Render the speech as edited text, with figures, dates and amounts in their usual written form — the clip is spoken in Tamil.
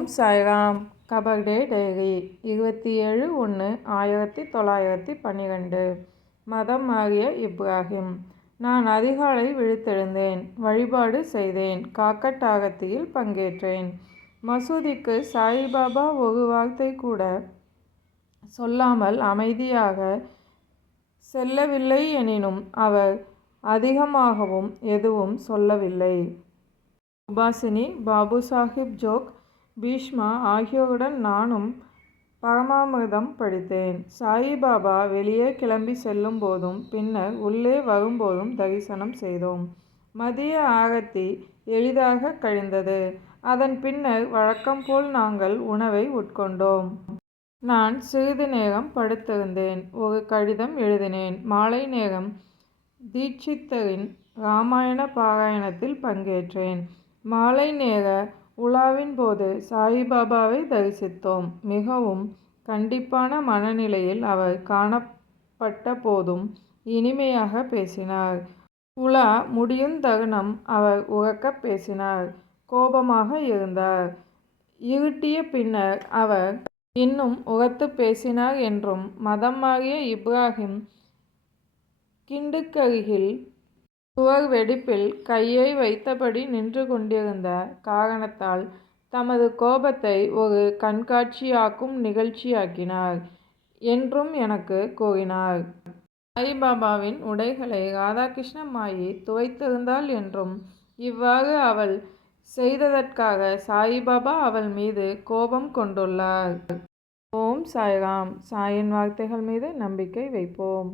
ஓம் சாய்ராம். கபர் டைரி 27/1/1912. மதம் மாறிய இப்ராஹிம். நான் அதிகாலை விழித்தெழுந்தேன், வழிபாடு செய்தேன், காக்கட்டாகத்தியில் பங்கேற்றேன். மசூதிக்கு சாயிபாபா ஒரு வார்த்தை கூட சொல்லாமல் அமைதியாக செல்லவில்லை. எனினும் அவர் அதிகமாகவும் எதுவும் சொல்லவில்லை. உபாசினி, பாபு சாஹிப் ஜோக், பீஷ்மா ஆகியோருடன் நானும் பரமாமிர்தம் படித்தேன். சாயிபாபா வெளியே கிளம்பி செல்லும் போதும் பின்னர் உள்ளே வரும்போதும் தரிசனம் செய்தோம். மதிய ஆரத்தி எளிதாக கழிந்தது. அதன் பின்னர் வழக்கம் போல் நாங்கள் உணவை உட்கொண்டோம். நான் சிறிது நேரம் படுத்திருந்தேன். ஒரு கடிதம் எழுதினேன். மாலை நேரம் தீட்சிதரின் இராமாயண பாராயணத்தில் பங்கேற்றேன். மாலை நேர உலாவின் போது சாயிபாபாவை தரிசித்தோம். மிகவும் கண்டிப்பான மனநிலையில் அவர் காணப்பட்ட போதும் இனிமையாக பேசினார். உலா முடியும் தருணம் அவர் உரக்க பேசினார். கோபமாக இருந்தார். இருட்டிய பின்னர் அவர் இன்னும் உரத்து பேசினார் என்றும் மதம் மாறிய இப்ராஹிம் கிண்டுக்கருகில் சுவர் வெடிப்பில் கையை வைத்தபடி நின்று கொண்டிருந்த காரணத்தால் தமது கோபத்தை ஒரு கண்காட்சியாக்கும் நிகழ்ச்சியாக்கினார் என்றும் எனக்கு கூறினார். சாயிபாபாவின் உடைகளை ராதாகிருஷ்ண மாயி துவைத்திருந்தாள் என்றும் இவ்வாறு அவள் செய்ததற்காக சாயிபாபா அவள் மீது கோபம் கொண்டுள்ளார். ஓம் சாய்ராம். சாயின் வார்த்தைகள் மீது நம்பிக்கை வைப்போம்.